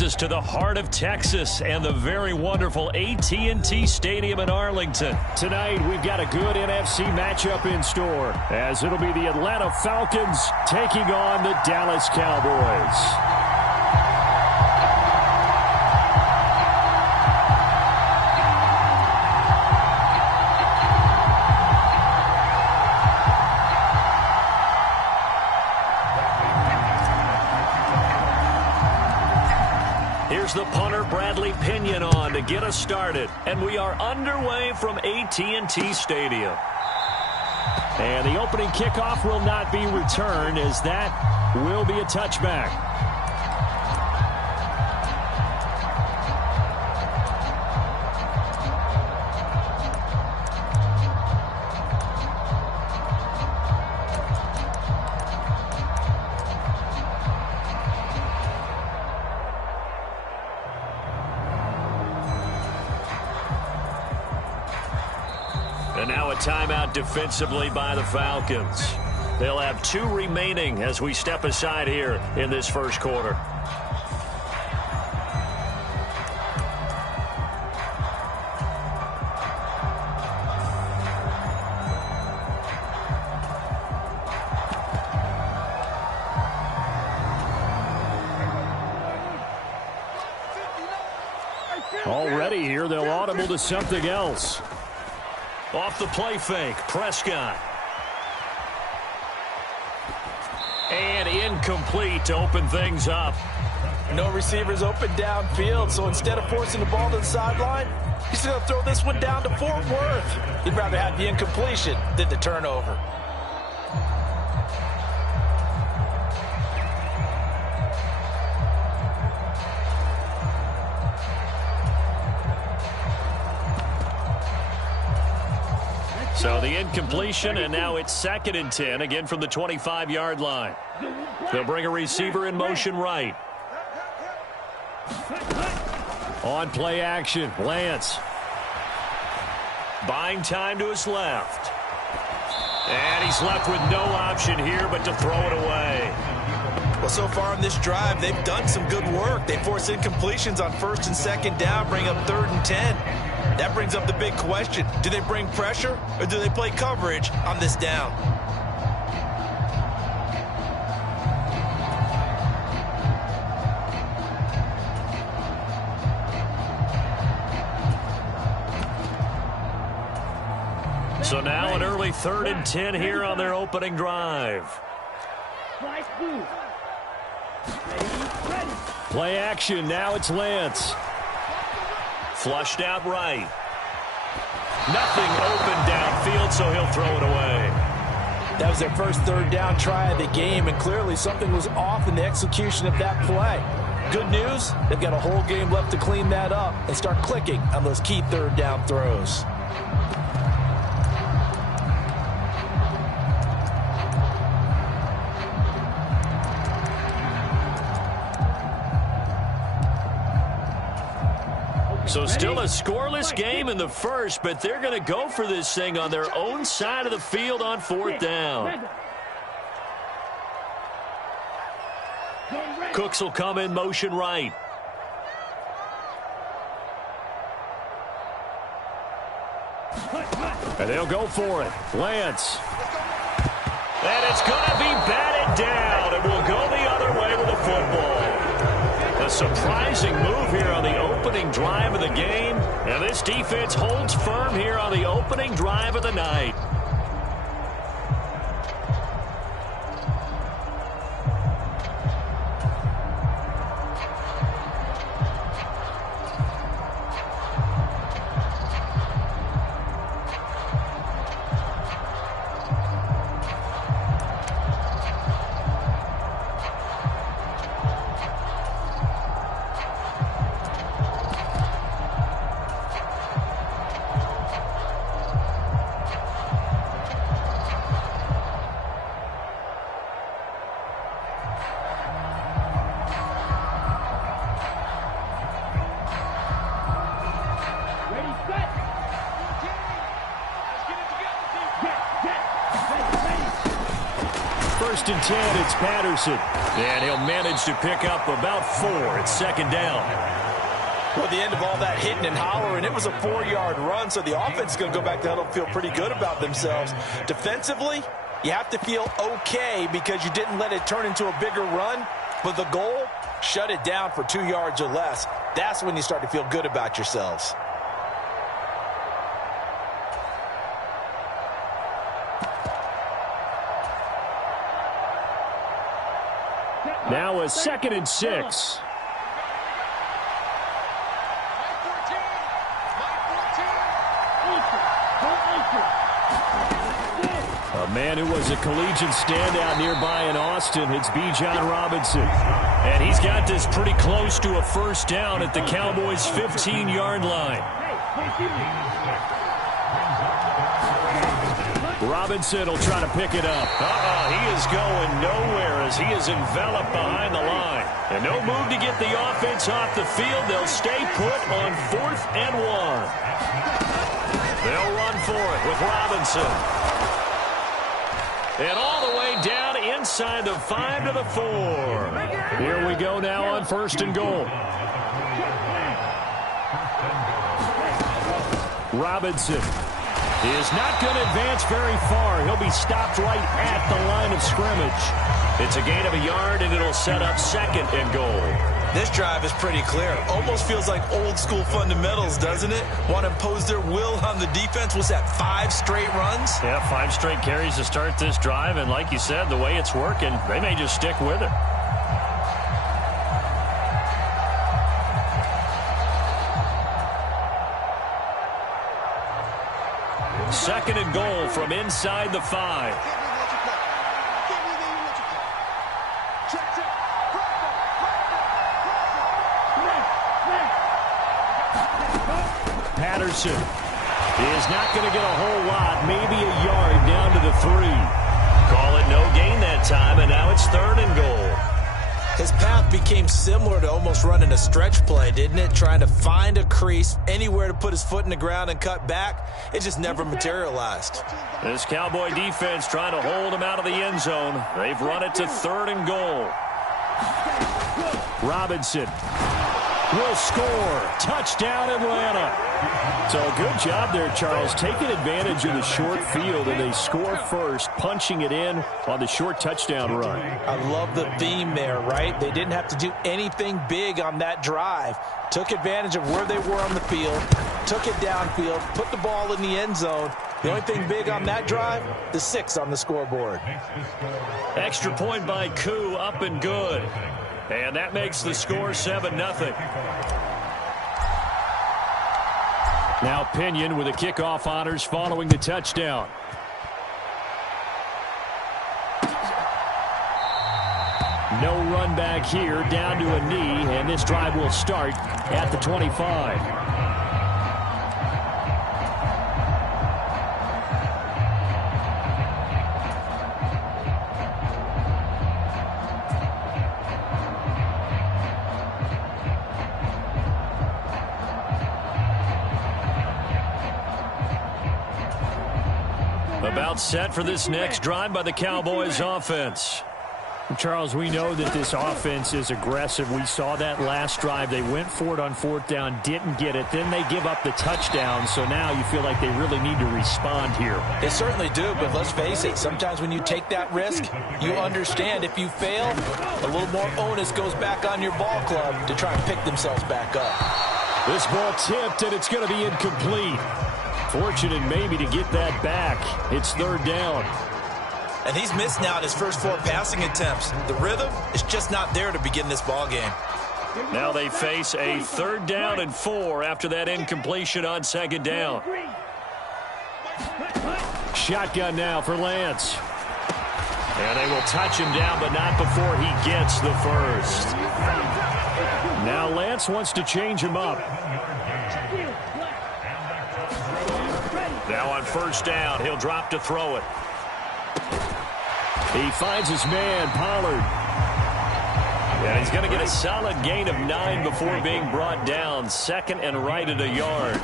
brings us to the heart of Texas and the very wonderful AT&T Stadium in Arlington. Tonight, we've got a good NFC matchup in store, as it'll be the Atlanta Falcons taking on the Dallas Cowboys. Here's the punter, Bradley Pinion, on to get us started. And we are underway from AT&T Stadium. And the opening kickoff will not be returned, as that will be a touchback. And now a timeout defensively by the Falcons. They'll have 2 remaining as we step aside here in this first quarter. Already here, they'll audible to something else. Off the play fake, Prescott. And incomplete to open things up. No receivers open downfield, so instead of forcing the ball to the sideline, he's going to throw this one down to Fort Worth. He'd rather have the incompletion than the turnover. So the incompletion, and now it's 2nd and 10, again from the 25-yard line. They'll bring a receiver in motion right. On play action, Lance. Buying time to his left. And he's left with no option here but to throw it away. Well, so far in this drive, they've done some good work. They force incompletions on 1st and 2nd down, bring up 3rd and 10. That brings up the big question. Do they bring pressure or do they play coverage on this down? So now an early 3rd and 10 here on their opening drive. Play action, now it's Lance. Flushed out right. Nothing open downfield, so he'll throw it away. That was their first 3rd down try of the game, and clearly something was off in the execution of that play. Good news, they've got a whole game left to clean that up and start clicking on those key 3rd down throws. So still a scoreless game in the first, but they're going to go for this thing on their own side of the field on 4th down. Cooks will come in motion right. And they'll go for it. Lance. And it's going to be batted down, and we'll go the other way with the football. A surprising move here on the opening drive of the game, and this defense holds firm here on the opening drive of the night. first and 10, it's Patterson. And he'll manage to pick up about 4. It's second down. Well, at the end of all that hitting and hollering, it was a 4-yard run, so the offense is going to go back to huddle and feel pretty good about themselves. Defensively, you have to feel okay because you didn't let it turn into a bigger run, but the goal, shut it down for 2 yards or less. That's when you start to feel good about yourselves. Now a second and 6. A man who was a collegiate standout nearby in Austin, it's Bigd Robinson. And he's got this pretty close to a first down at the Cowboys' 15-yard line. Robinson will try to pick it up. He is going nowhere as he is enveloped behind the line. And no move to get the offense off the field. They'll stay put on 4th and 1. They'll run for it with Robinson. And all the way down inside the 5 to the 4. Here we go now on 1st and goal. Robinson is not going to advance very far. He'll be stopped right at the line of scrimmage. It's a gain of a yard, and it'll set up 2nd and goal. This drive is pretty clear. Almost feels like old school fundamentals, doesn't it? Want to impose their will on the defense. Was that 5 straight runs? Yeah, 5 straight carries to start this drive, and like you said, the way it's working, they may just stick with it. Second and goal from inside the 5. Patterson is not going to get a whole lot, maybe a yard down to the 3. Call it no gain that time, and now it's 3rd and goal. His path became similar to almost running a stretch play, didn't it? Trying to find a crease, anywhere to put his foot in the ground and cut back. It just never materialized. This Cowboy defense trying to hold him out of the end zone. They've run it to 3rd and goal. Robinson will score. Touchdown, Atlanta. So a good job there, Charles, taking advantage of the short field, and they score first, punching it in on the short touchdown run. I love the theme there, right? They didn't have to do anything big on that drive. Took advantage of where they were on the field, took it downfield, put the ball in the end zone. The only thing big on that drive, the 6 on the scoreboard. Extra point by Koo, up and good. And that makes the score 7-0. Now Pinion with the kickoff honors following the touchdown. No run back here, down to a knee, and this drive will start at the 25. About set for this next drive by the Cowboys offense. Charles, we know that this offense is aggressive. We saw that last drive. They went for it on 4th down, didn't get it. Then they give up the touchdown. So now you feel like they really need to respond here. They certainly do, but let's face it. Sometimes when you take that risk, you understand if you fail, a little more onus goes back on your ball club to try and pick themselves back up. This ball tipped, and it's going to be incomplete. Fortunate maybe to get that back. It's 3rd down. And he's missed now his first 4 passing attempts. The rhythm is just not there to begin this ball game. Now they face a 3rd down and 4 after that incompletion on 2nd down. Shotgun now for Lance. And they will touch him down, but not before he gets the first. Now Lance wants to change him up. Now on 1st down, he'll drop to throw it. He finds his man, Pollard. And he's going to get a solid gain of 9 before being brought down. 2nd and right at a yard.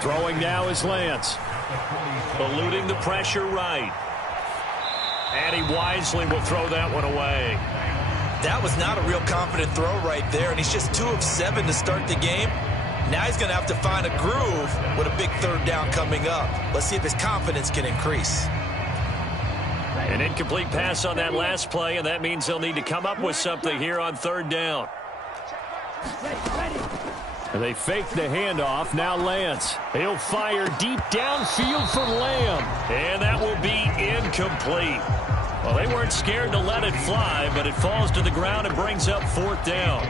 Throwing now is Lance. Eluding the pressure right. And he wisely will throw that one away. That was not a real confident throw right there, and he's just 2 of 7 to start the game. Now he's going to have to find a groove with a big third down coming up. Let's see if his confidence can increase. An incomplete pass on that last play, and that means they'll need to come up with something here on third down. They fake the handoff. Now Lance. He'll fire deep downfield for Lamb. And that will be incomplete. Well, they weren't scared to let it fly, but it falls to the ground and brings up fourth down.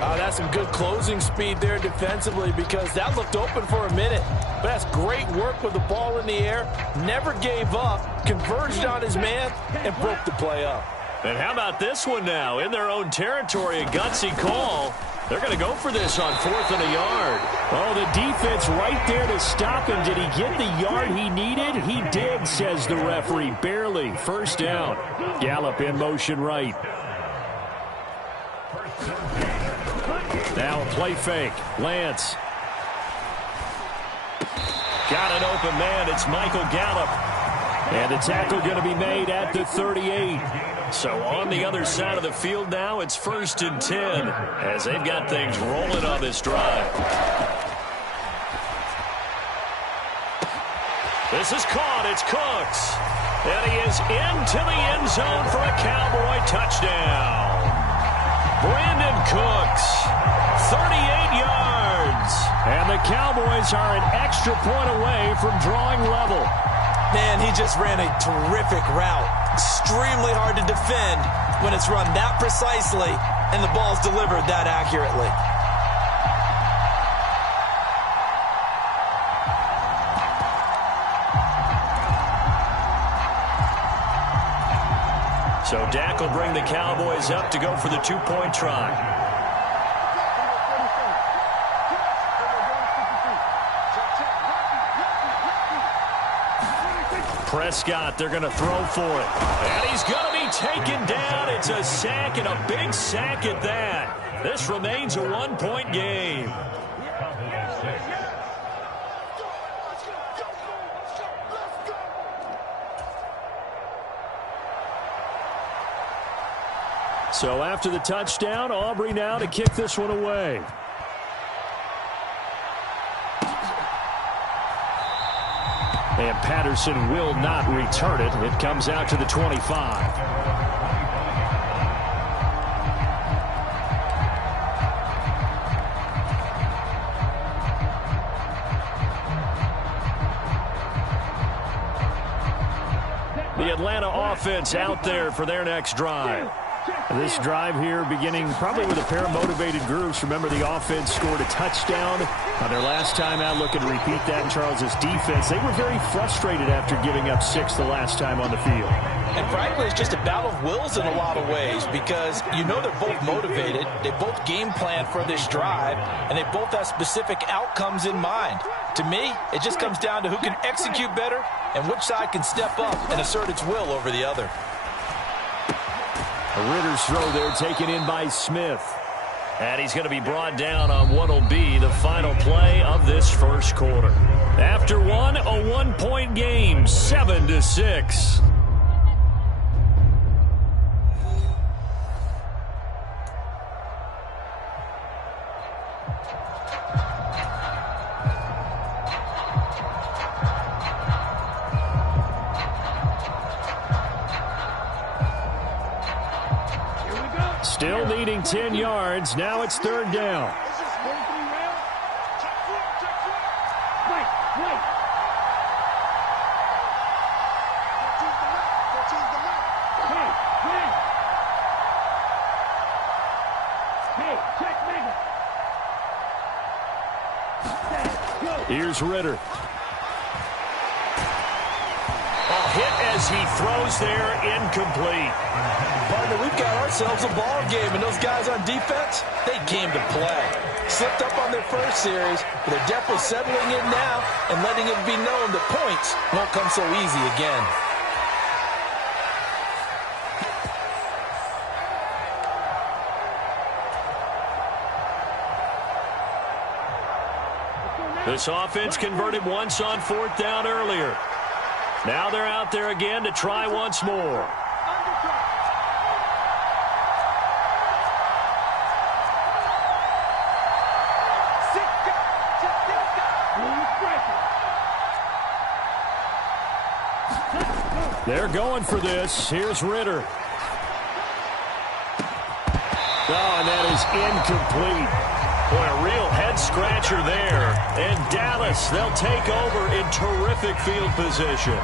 That's some good closing speed there defensively, because that looked open for a minute. But that's great work with the ball in the air. Never gave up, converged on his man, and broke the play up. And how about this one now? In their own territory, a gutsy call. They're going to go for this on 4th and a yard. Oh, the defense right there to stop him. Did he get the yard he needed? He did, says the referee. Barely. First down. Gallup in motion right. Now a play fake. Lance. Got an open man. It's Michael Gallup. And the tackle going to be made at the 38. So on the other side of the field now, it's 1st and 10 as they've got things rolling on this drive. This is caught. It's Cooks. And he is into the end zone for a Cowboy touchdown. Brandon Cooks, 38 yards. And the Cowboys are an extra point away from drawing level. Man, he just ran a terrific route. Extremely hard to defend when it's run that precisely and the ball's delivered that accurately. So Dak will bring the Cowboys up to go for the 2-point try. Prescott, they're going to throw for it. And he's going to be taken down. It's a sack, and a big sack at that. This remains a 1-point game. So after the touchdown, Aubrey now to kick this one away. And Patterson will not return it. It comes out to the 25. The Atlanta offense out there for their next drive. This drive here beginning probably with a pair of motivated groups. Remember, the offense scored a touchdown on their last time out. Looking to repeat that in Charles's defense. They were very frustrated after giving up 6 the last time on the field. And frankly, it's just a battle of wills in a lot of ways, because you know they're both motivated. They both game plan for this drive, and they both have specific outcomes in mind. To me, it just comes down to who can execute better and which side can step up and assert its will over the other. A Ritter's throw there taken in by Smith. And he's going to be brought down on what will be the final play of this first quarter. After one, a 1-point game, 7-6. Still needing 10 yards. Now it's third down. Here's Ritter. Hit as he throws there, incomplete. Partner, we've got ourselves a ball game, and those guys on defense, they came to play. Slipped up on their first series, but they're definitely settling in now and letting it be known that points won't come so easy again. This offense converted once on 4th down earlier. Now they're out there again to try once more. They're going for this. Here's Ritter. Oh, and that is incomplete. Boy, a real head-scratcher there. And Dallas, they'll take over in terrific field position.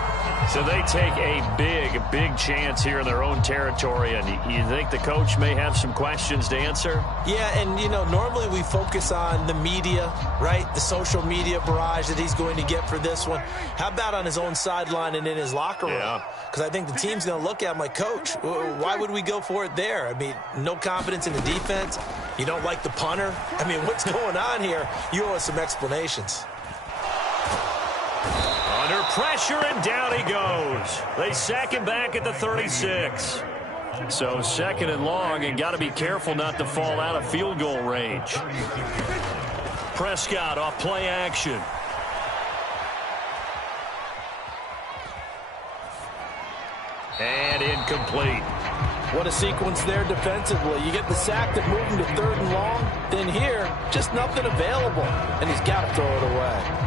So they take a big chance here in their own territory. And you think the coach may have some questions to answer? Yeah, and, you know, normally we focus on the media, right? The social media barrage that he's going to get for this one. How about on his own sideline and in his locker room? Yeah. Because I think the team's going to look at him like, Coach, why would we go for it there? I mean, no confidence in the defense. You don't like the punter? I mean, what's going on here? You owe us some explanations. Under pressure, and down he goes. They sack him back at the 36. So second and long, and got to be careful not to fall out of field goal range. Prescott off play action. And incomplete. What a sequence there defensively. You get the sack that moved him to third and long. Then here, just nothing available. And he's got to throw it away.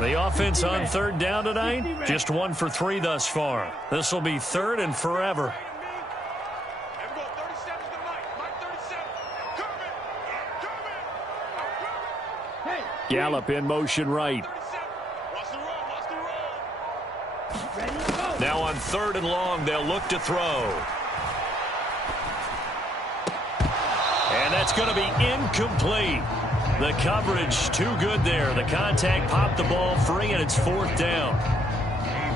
The offense on third down tonight, just 1 for 3 thus far. This will be third and forever. Gallup in motion right. Now on third and long, they'll look to throw. And that's going to be incomplete. The coverage too good there. The contact popped the ball free, and it's fourth down.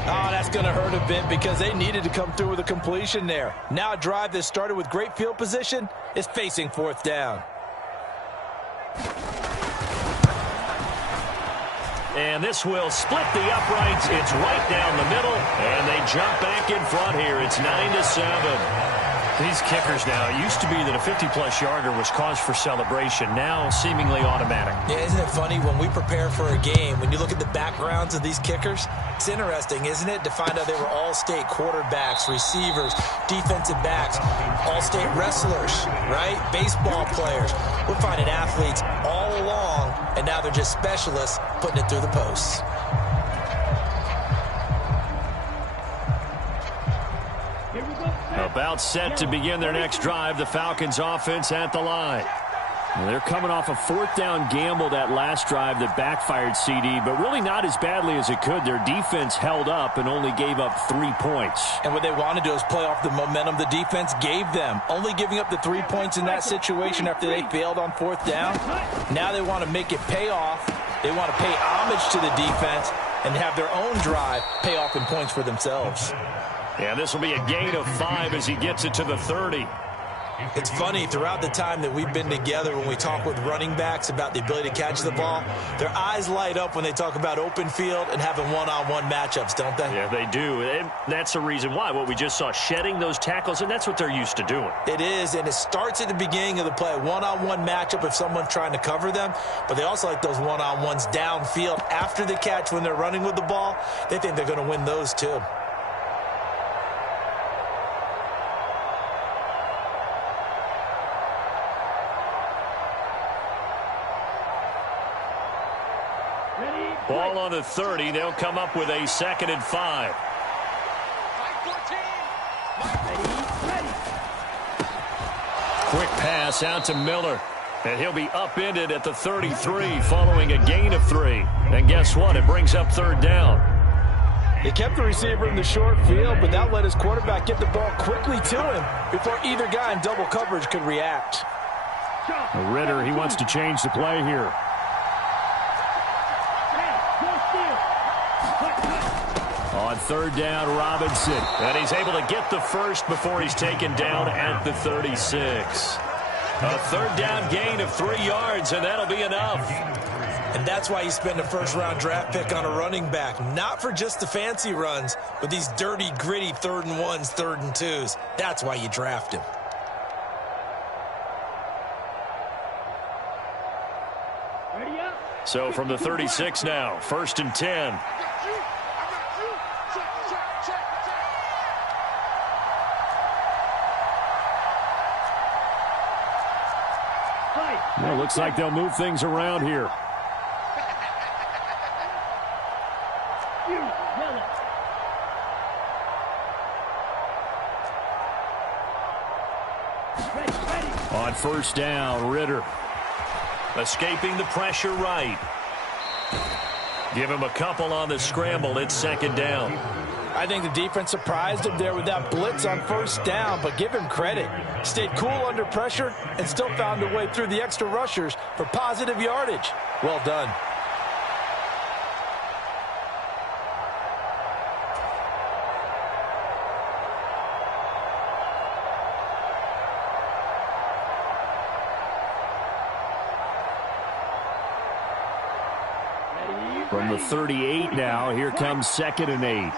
Oh, that's going to hurt a bit because they needed to come through with a completion there. Now a drive that started with great field position is facing fourth down. And this will split the uprights. It's right down the middle, and they jump back in front here. It's 9-7. These kickers now, it used to be that a 50-plus yarder was cause for celebration. Now seemingly automatic. Yeah, isn't it funny when we prepare for a game, when you look at the backgrounds of these kickers, it's interesting, isn't it, to find out they were all-state quarterbacks, receivers, defensive backs, all-state wrestlers, right? Baseball players. We're finding athletes all along, and now they're just specialists putting it through the posts. About set to begin their next drive, the Falcons offense at the line. Well, they're coming off a fourth down gamble that last drive that backfired CD, but really not as badly as it could. Their defense held up and only gave up 3 points. And what they want to do is play off the momentum the defense gave them. Only giving up the 3 points in that situation after they failed on fourth down. Now they want to make it pay off. They want to pay homage to the defense and have their own drive pay off in points for themselves. Yeah, this will be a gain of 5 as he gets it to the 30. It's funny, throughout the time that we've been together, when we talk with running backs about the ability to catch the ball, their eyes light up when they talk about open field and having one-on-one matchups, don't they? Yeah, they do. And that's the reason why. What we just saw, shedding those tackles, and that's what they're used to doing. It is, and it starts at the beginning of the play. One-on-one matchup if someone's trying to cover them, but they also like those one-on-ones downfield after the catch when they're running with the ball. They think they're going to win those too. Ball on the 30. They'll come up with a 2nd and 5. Quick pass out to Miller. And he'll be upended at the 33 following a gain of 3. And guess what? It brings up third down. He kept the receiver in the short field, but that let his quarterback get the ball quickly to him before either guy in double coverage could react. Ritter, he wants to change the play here. On third down, Robinson. And he's able to get the first before he's taken down at the 36. A third down gain of 3 yards, and that'll be enough. And that's why you spend a first-round draft pick on a running back. Not for just the fancy runs, but these dirty, gritty 3rd and 1s, 3rd and 2s. That's why you draft him. So from the 36 now, 1st and 10. Well, looks like they'll move things around here. On first down, Ritter. Escaping the pressure right. Give him a couple on the scramble. It's 2nd down. I think the defense surprised him there with that blitz on first down, but give him credit. Stayed cool under pressure and still found a way through the extra rushers for positive yardage. Well done. From the 38 now, here comes 2nd and 8.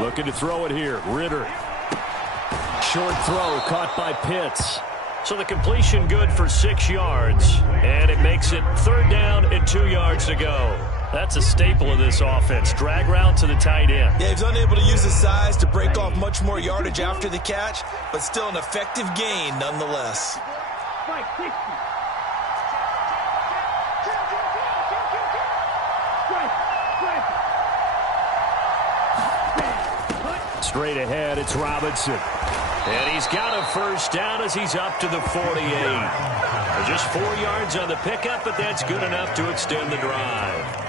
Looking to throw it here. Ritter. Short throw caught by Pitts. So the completion good for 6 yards, and it makes it 3rd down and 2 yards to go. That's a staple of this offense. Drag route to the tight end. Yeah, he's unable to use his size to break off much more yardage after the catch, but still an effective gain nonetheless. Straight ahead, it's Robinson. And he's got a first down as he's up to the 48. Just 4 yards on the pickup, but that's good enough to extend the drive.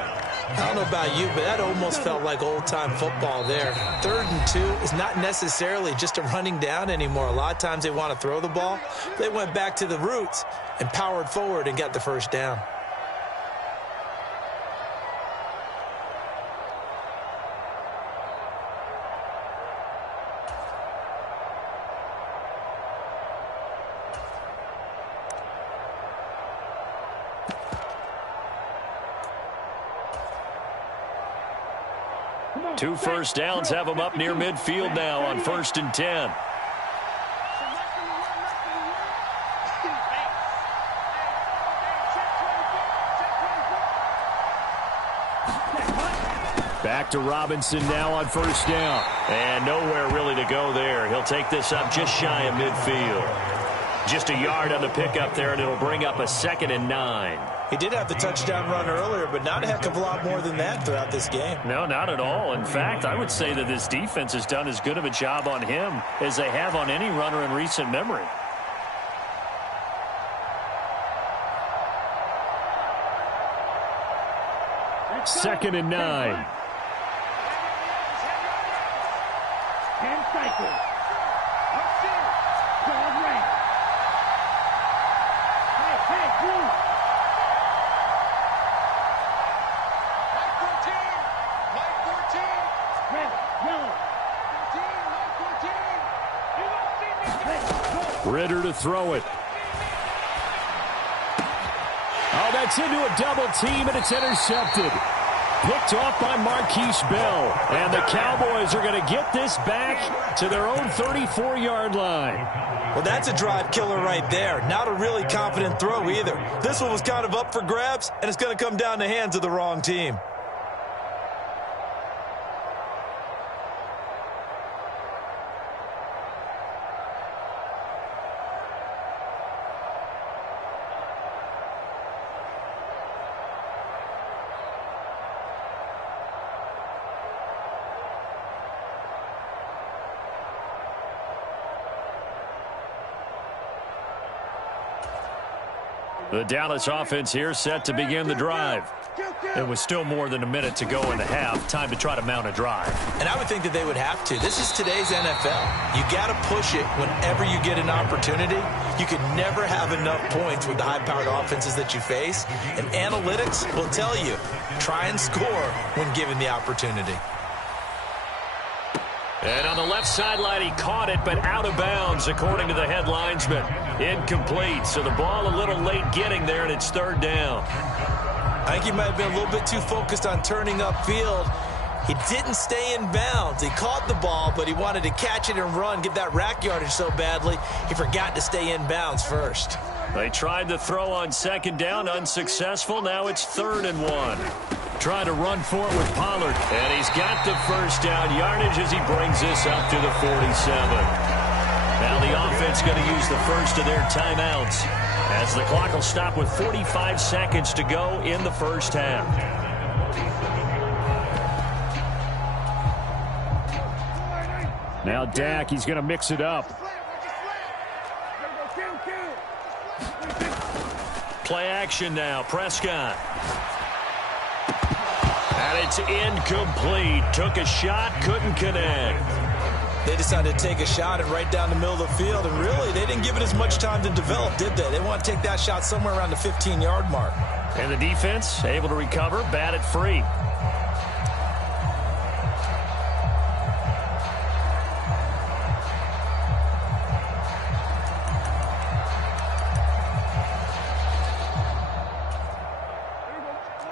I don't know about you, but that almost felt like old-time football there. 3rd and 2 is not necessarily just a running down anymore. A lot of times they want to throw the ball. They went back to the roots and powered forward and got the first down. Two first downs have him up near midfield now on 1st and 10. Back to Robinson now on first down. And nowhere really to go there. He'll take this up just shy of midfield. Just a yard on the pickup there, and it'll bring up a 2nd and 9. He did have the touchdown run earlier, but not a heck of a lot more than that throughout this game. No, not at all. In fact, I would say that this defense has done as good of a job on him as they have on any runner in recent memory. Second and 9. Ritter to throw it. Oh, that's into a double team, and it's intercepted. Picked off by Marquise Bell. And the Cowboys are going to get this back to their own 34-yard line. Well, that's a drive killer right there. Not a really confident throw either. This one was kind of up for grabs, and it's going to come down the hands of the wrong team. The Dallas offense here set to begin the drive. It was still more than a minute to go in the half. Time to try to mount a drive. And I would think that they would have to. This is today's NFL. You got to push it whenever you get an opportunity. You can never have enough points with the high-powered offenses that you face. And analytics will tell you, try and score when given the opportunity. And on the left sideline, he caught it, but out of bounds, according to the head linesman. Incomplete, so the ball a little late getting there, and it's third down. I think he might have been a little bit too focused on turning upfield. He didn't stay in bounds. He caught the ball, but he wanted to catch it and run, get that rack yardage so badly, he forgot to stay in bounds first. They tried to throw on second down, unsuccessful. Now it's 3rd and 1. Trying to run for it with Pollard. And he's got the first down yardage as he brings this up to the 47. Now the offense going to use the first of their timeouts, as the clock will stop with 45 seconds to go in the first half. Now Dak, he's going to mix it up. Play action now, Prescott. And it's incomplete. Took a shot, couldn't connect. They decided to take a shot and right down the middle of the field, and really, they didn't give it as much time to develop, did they? They want to take that shot somewhere around the 15-yard mark. And the defense able to recover, bat it free.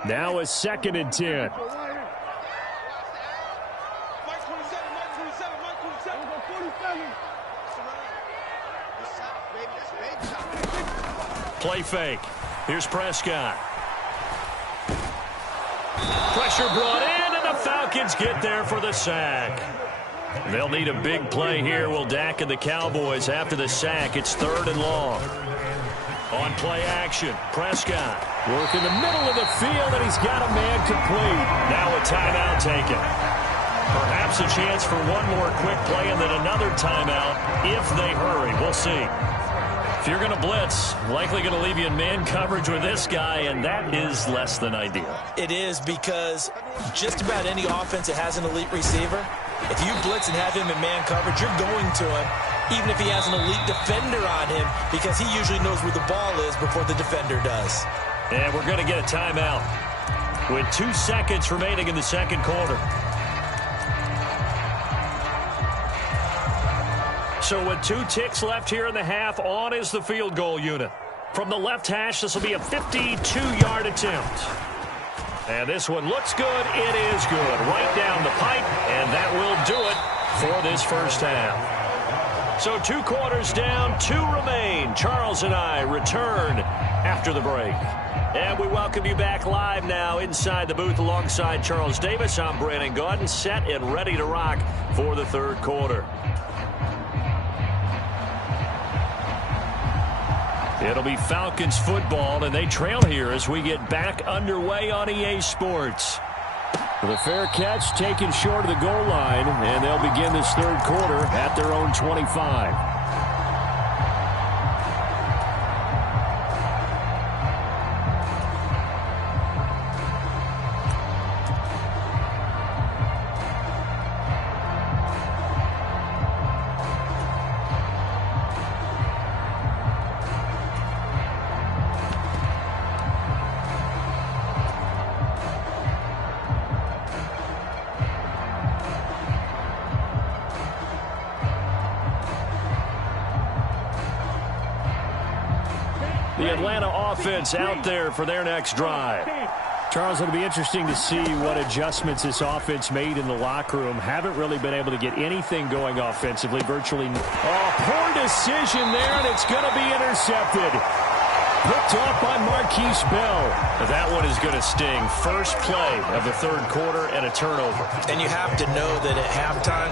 Now a 2nd and 10. Play fake. Here's Prescott. Pressure brought in, and the Falcons get there for the sack. They'll need a big play here, will Dak and the Cowboys. After the sack, it's 3rd and long. On play action, Prescott. Work in the middle of the field, and he's got a man complete. Now a timeout taken. Perhaps a chance for one more quick play and then another timeout if they hurry. We'll see. If you're going to blitz, likely going to leave you in man coverage with this guy, and that is less than ideal. It is, because just about any offense that has an elite receiver, if you blitz and have him in man coverage, you're going to him, even if he has an elite defender on him, because he usually knows where the ball is before the defender does. And we're going to get a timeout with 2 seconds remaining in the second quarter. So with 2 ticks left here in the half, on is the field goal unit. From the left hash, this will be a 52-yard attempt. And this one looks good. It is good. Right down the pipe, and that will do it for this first half. So 2 quarters down, 2 remain. Charles and I return after the break. And we welcome you back live now inside the booth alongside Charles Davis. I'm Brandon Gaudin, set and ready to rock for the 3rd quarter. It'll be Falcons football, and they trail here as we get back underway on EA Sports. The fair catch taken short of the goal line, and they'll begin this 3rd quarter at their own 25. The Atlanta offense out there for their next drive. Charles, it'll be interesting to see what adjustments this offense made in the locker room. Haven't really been able to get anything going offensively. Virtually. Oh, poor decision there, and it's going to be intercepted. Picked off by Marquise Bell. That one is going to sting. First play of the 3rd quarter and a turnover. And you have to know that at halftime,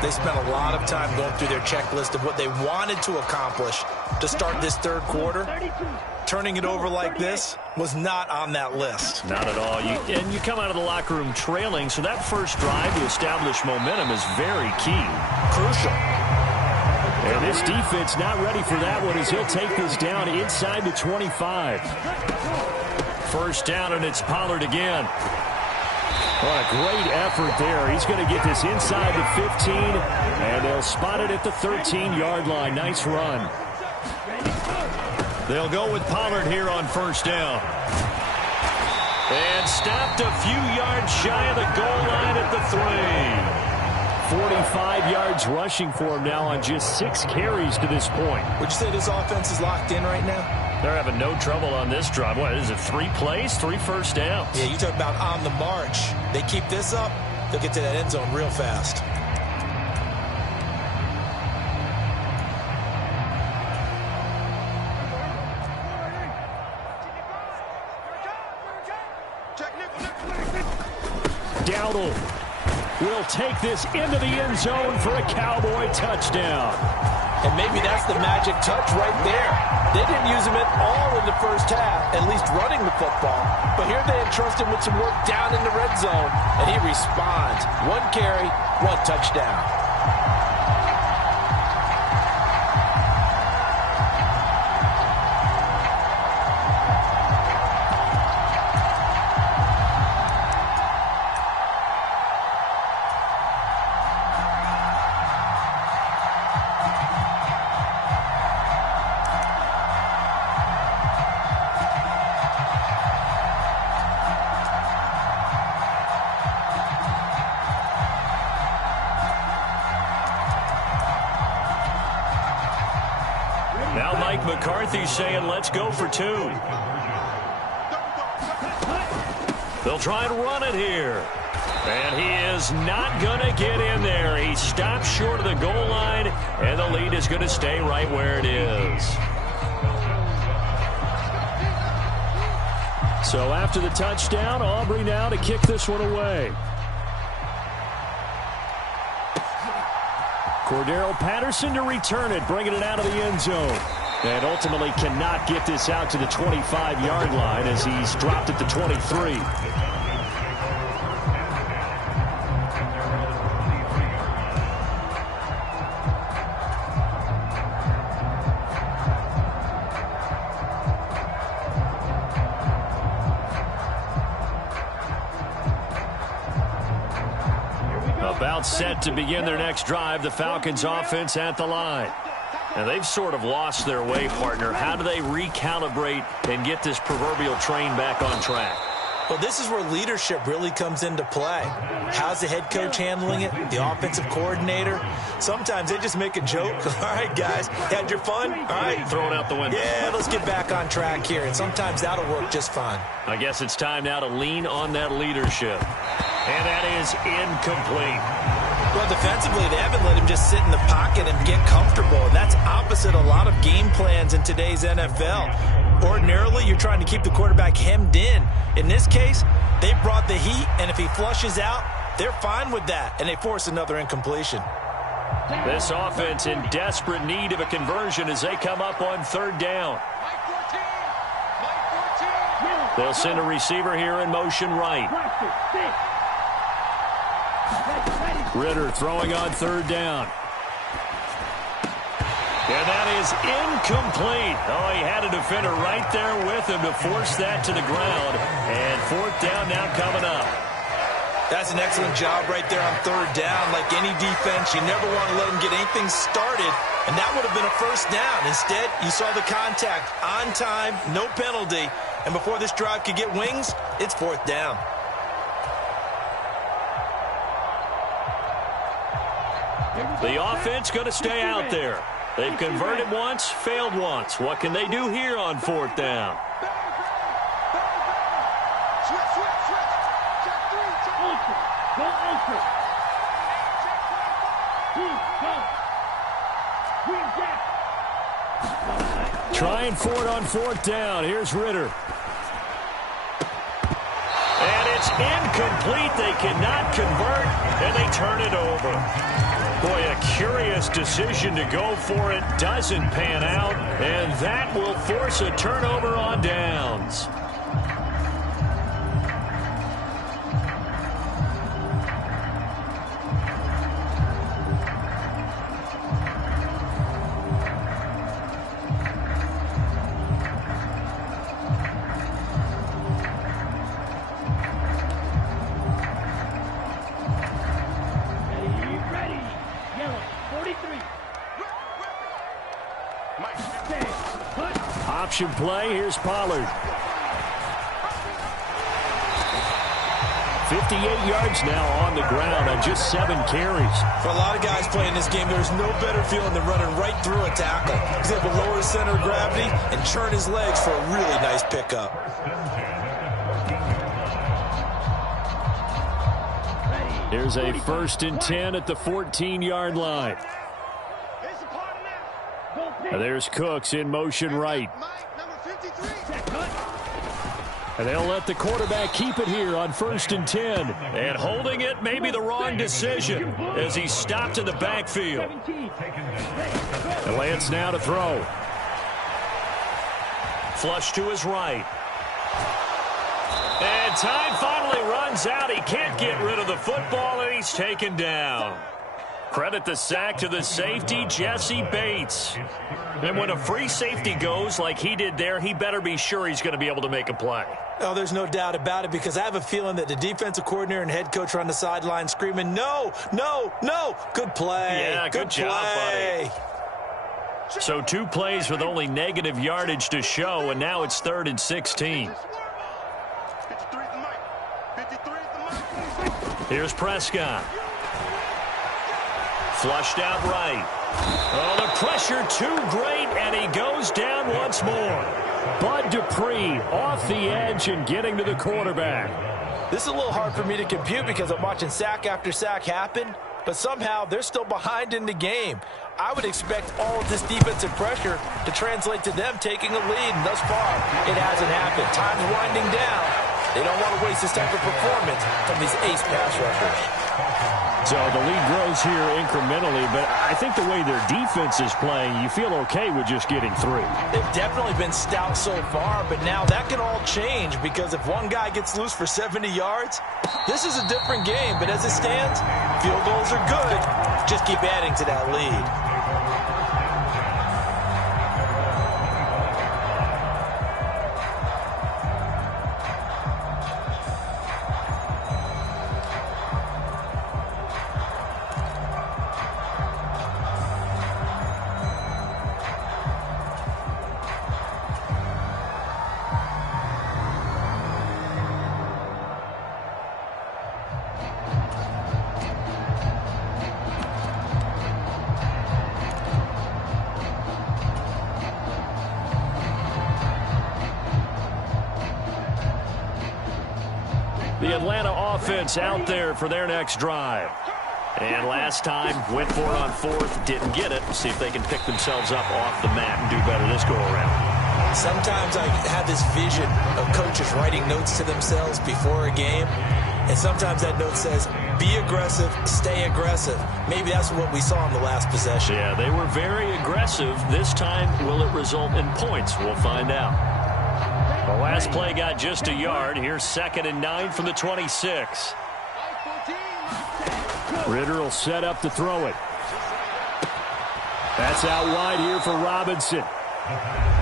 they spent a lot of time going through their checklist of what they wanted to accomplish to start this 3rd quarter. Turning it over like this was not on that list. Not at all. And you come out of the locker room trailing, so that first drive to establish momentum is very key. Crucial. And this defense not ready for that one as he'll take this down inside the 25. First down, and it's Pollard again. What a great effort there. He's going to get this inside the 15, and they'll spot it at the 13-yard line. Nice run. They'll go with Pollard here on first down. And stopped a few yards shy of the goal line at the 3. 45 yards rushing for him now on just 6 carries to this point. Would you say this offense is locked in right now? They're having no trouble on this drive. What is it, 3 plays, 3 first downs? Yeah, you talk about on the march. They keep this up, they'll get to that end zone real fast. Dowdle will take this into the end zone for a Cowboy touchdown. And maybe that's the magic touch right there. They didn't use him at all in the first half, at least running the football. But here they entrust him with some work down in the red zone, and he responds. 1 carry, 1 touchdown. Now Mike McCarthy's saying, let's go for 2. They'll try and run it here. And he is not going to get in there. He stops short of the goal line, and the lead is going to stay right where it is. So after the touchdown, Aubrey now to kick this one away. Cordero Patterson to return it, bringing it out of the end zone. And ultimately cannot get this out to the 25-yard line as he's dropped at the 23. About set to begin their next drive, the Falcons offense at the line. And they've sort of lost their way, partner. How do they recalibrate and get this proverbial train back on track? Well, this is where leadership really comes into play. How's the head coach handling it? The offensive coordinator? Sometimes they just make a joke. All right, guys, had your fun? All right. Throw it out the window. Yeah, let's get back on track here. And sometimes that'll work just fine. I guess it's time now to lean on that leadership. And that is incomplete. Well, defensively, they haven't let him just sit in the pocket and get comfortable. And that's opposite a lot of game plans in today's NFL. Ordinarily, you're trying to keep the quarterback hemmed in. In this case, they brought the heat, and if he flushes out, they're fine with that, and they force another incompletion. This offense in desperate need of a conversion as they come up on 3rd down. They'll send a receiver here in motion right. Ritter throwing on 3rd down. And that is incomplete. Oh, he had a defender right there with him to force that to the ground. And 4th down now coming up. That's an excellent job right there on 3rd down. Like any defense, you never want to let them get anything started. And that would have been a 1st down. Instead, you saw the contact on time, no penalty. And before this drive could get wings, it's 4th down. The offense going to stay out there. They've converted once, failed once. What can they do here on 4th down? Trying for it on 4th down. Here's Ritter. And it's incomplete. They cannot convert, and they turn it over. Boy, a curious decision to go for it. Doesn't pan out, and that will force a turnover on downs. Play-action play. Here's Pollard. 58 yards now on the ground on just 7 carries. For a lot of guys playing this game, there's no better feeling than running right through a tackle. He's able to lower his center of gravity and churn his legs for a really nice pickup. Here's a 1st and 10 at the 14-yard line. There's Cooks in motion right. And they'll let the quarterback keep it here on 1st and 10. And holding it may be the wrong decision as he stopped in the backfield. And Lance now to throw. Flush to his right. And time finally runs out. He can't get rid of the football, and he's taken down. Credit the sack to the safety, Jesse Bates. And when a free safety goes like he did there, he better be sure he's going to be able to make a play. Oh, there's no doubt about it, because I have a feeling that the defensive coordinator and head coach are on the sideline screaming, no, no, no. Good play. Yeah, good job, buddy. So 2 plays with only negative yardage to show, and now it's 3rd and 16. Here's Prescott. Flushed out right. Oh, the pressure too great, and he goes down once more. Bud Dupree off the edge and getting to the quarterback. This is a little hard for me to compute because I'm watching sack after sack happen, but somehow they're still behind in the game. I would expect all of this defensive pressure to translate to them taking a lead, and thus far, it hasn't happened. Time's winding down. They don't want to waste this type of performance from these ace pass rushers. So the lead grows here incrementally, but I think the way their defense is playing, you feel okay with just getting 3. They've definitely been stout so far, but now that can all change, because if one guy gets loose for 70 yards, this is a different game. But as it stands, field goals are good. Just keep adding to that lead. The Atlanta offense out there for their next drive. And last time, went for it on 4th, didn't get it. See if they can pick themselves up off the mat and do better this go-around. Sometimes I have this vision of coaches writing notes to themselves before a game, and sometimes that note says, be aggressive, stay aggressive. Maybe that's what we saw in the last possession. Yeah, they were very aggressive. This time, will it result in points? We'll find out. The last play got just a yard. Here's 2nd and 9 from the 26. Ritter will set up to throw it. That's out wide here for Robinson.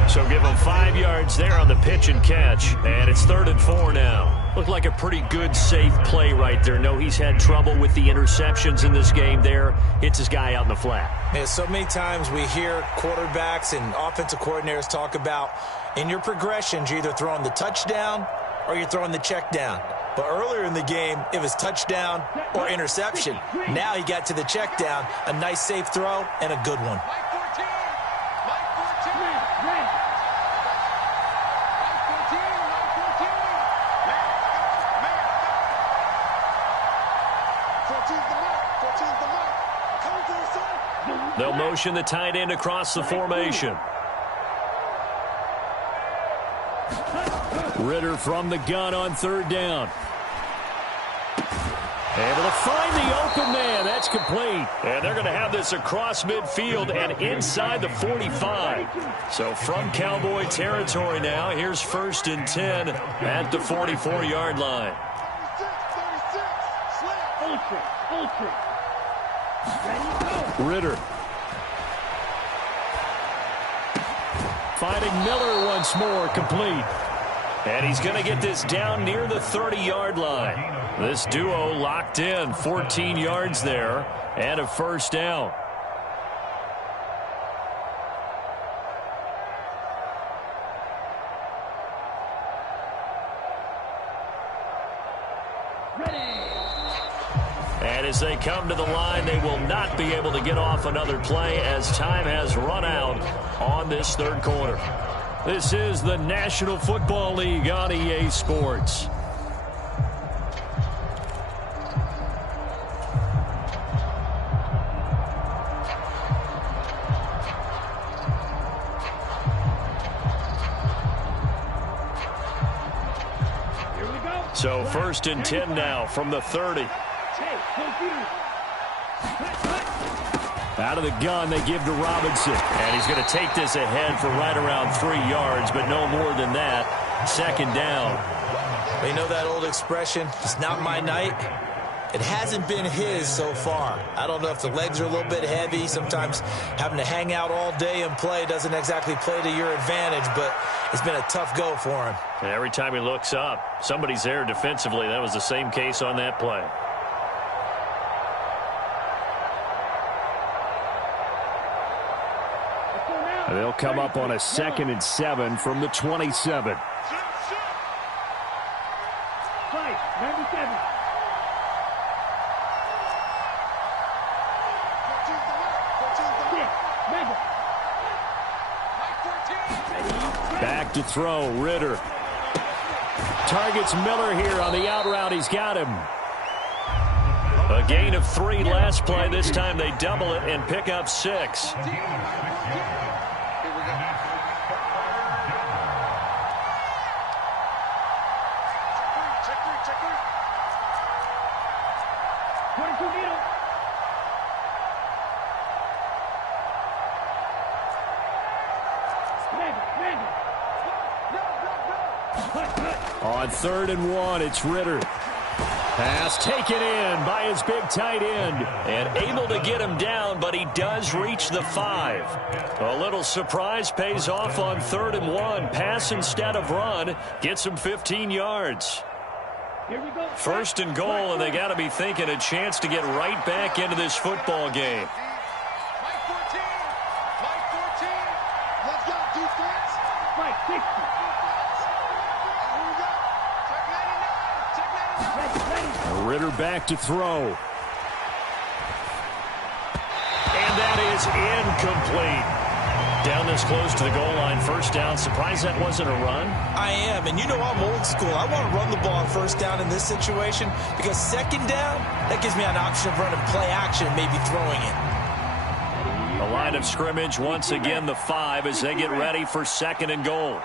So give him 5 yards there on the pitch and catch. And it's 3rd and 4 now. Looked like a pretty good, safe play right there. No, he's had trouble with the interceptions in this game there. Hits his guy out in the flat. Yeah, so many times we hear quarterbacks and offensive coordinators talk about, in your progressions, you're either throwing the touchdown or you're throwing the check down. But earlier in the game, it was touchdown or interception. Now he got to the check down, a nice safe throw, and a good one. They'll motion the tight end across the formation. Ritter from the gun on 3rd down. Able to find the open man. That's complete. And they're going to have this across midfield and inside the 45. So from Cowboy territory now, here's 1st and 10 at the 44-yard line. Ritter. Finding Miller once more, complete. And he's going to get this down near the 30-yard line. This duo locked in, 14 yards there, and a 1st down. And as they come to the line, they will not be able to get off another play as time has run out on this third quarter. This is the National Football League on EA Sports. So 1st and 10 now from the 30. Out of the gun, they give to Robinson. And he's going to take this ahead for right around 3 yards, but no more than that. 2nd down. You know that old expression, it's not my night? It hasn't been his so far. I don't know if the legs are a little bit heavy. Sometimes having to hang out all day and play doesn't exactly play to your advantage, but it's been a tough go for him. And every time he looks up, somebody's there defensively. That was the same case on that play. They'll come up on a 2nd and 7 from the 27. Back to throw, Ritter. Targets Miller here on the out route. He's got him. A gain of 3 last play. This time they double it and pick up 6. On 3rd and 1, it's Ritter. Pass taken in by his big tight end. And able to get him down, but he does reach the 5. A little surprise pays off on 3rd and 1. Pass instead of run. Gets him 15 yards. 1st and goal, and they got to be thinking a chance to get right back into this football game. Ritter back to throw. And that is incomplete. Down this close to the goal line, 1st down. Surprised that wasn't a run? I am, and you know I'm old school. I want to run the ball on 1st down in this situation because 2nd down, that gives me an option of running play action, maybe throwing it. The line of scrimmage once again the 5 as they get ready for 2nd and goal.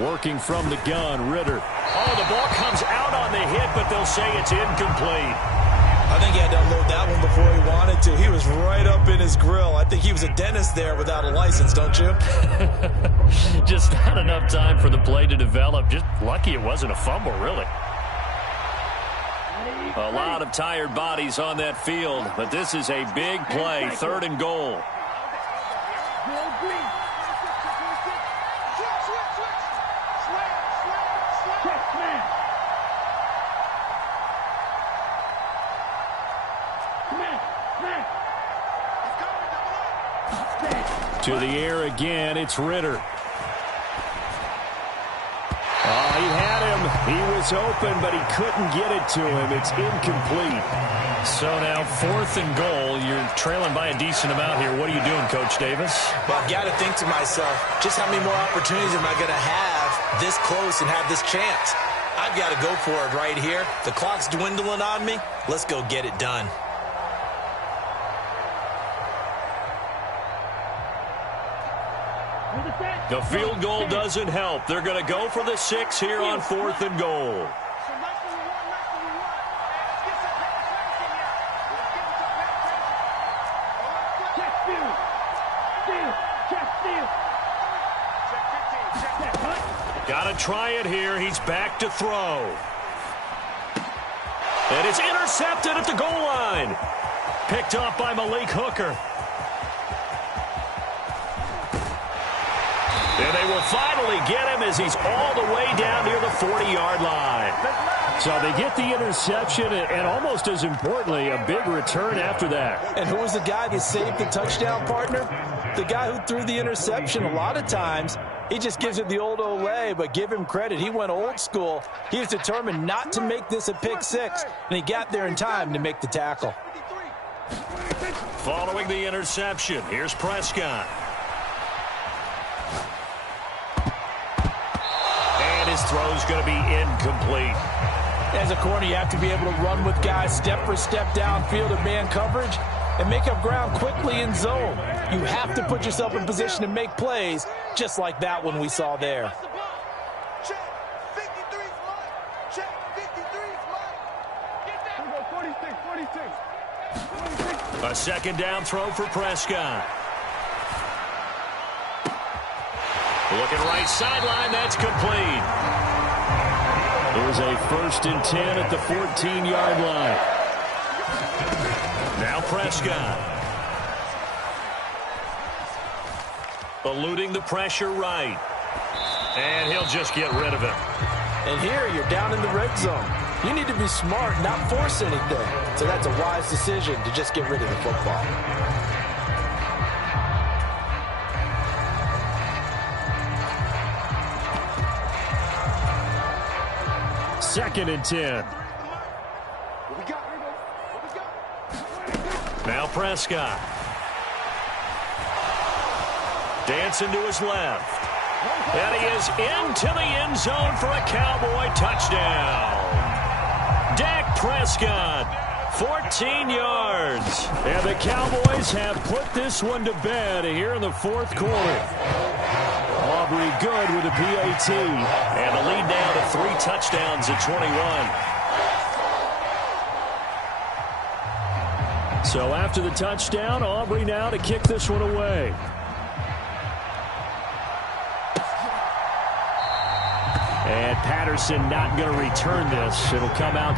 Working from the gun, Ritter. Oh, the ball comes out on the hit, but they'll say it's incomplete. I think he had to unload that one before he wanted to. He was right up in his grill. I think he was a dentist there without a license, don't you? Just not enough time for the play to develop. Just lucky it wasn't a fumble, really. A lot of tired bodies on that field, but this is a big play, 3rd and goal. To the air again, it's Ritter. Oh, he had him. He was open, but he couldn't get it to him. It's incomplete. So now 4th and goal. You're trailing by a decent amount here. What are you doing, Coach Davis? Well, I've got to think to myself, just how many more opportunities am I going to have this close and have this chance? I've got to go for it right here. The clock's dwindling on me. Let's go get it done. The field goal doesn't help. They're going to go for the 6 here on 4th and goal. Got to try it here. He's back to throw. And it's intercepted at the goal line. Picked up by Malik Hooker. And they will finally get him as he's all the way down near the 40-yard line. So they get the interception, and almost as importantly, a big return after that. And who was the guy that saved the touchdown, partner? The guy who threw the interception. A lot of times, he just gives it the old Olay, but give him credit. He went old school. He was determined not to make this a pick six, and he got there in time to make the tackle. Following the interception, here's Prescott. And his throw's going to be incomplete. As a corner, you have to be able to run with guys step for step downfield in man coverage and make up ground quickly in zone. You have to put yourself in position to make plays, just like that one we saw there. A second down throw for Prescott. Looking right sideline, that's complete. Here's a 1st and 10 at the 14-yard line. Now Prescott. Eluding the pressure right. And he'll just get rid of it. And here you're down in the red zone. You need to be smart, not force anything. So that's a wise decision to just get rid of the football. Second and 10. Now Prescott. Dancing to his left. And he is into the end zone for a Cowboy touchdown. Dak Prescott, 14 yards. And the Cowboys have put this one to bed here in the 4th quarter. Aubrey good with a PAT. And the lead now to 3 touchdowns at 21. So after the touchdown, Aubrey now to kick this one away. And Patterson not going to return this. It'll come out.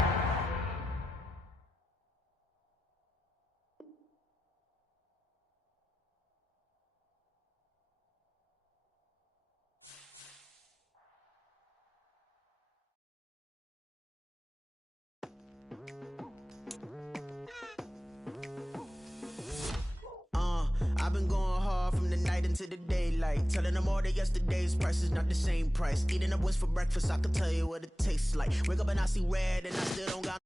I've been going hard from the night into the daylight, telling them all that yesterday's price is not the same price. Eating up what's for breakfast, I can tell you what it tastes like. Wake up and I see red and I still don't got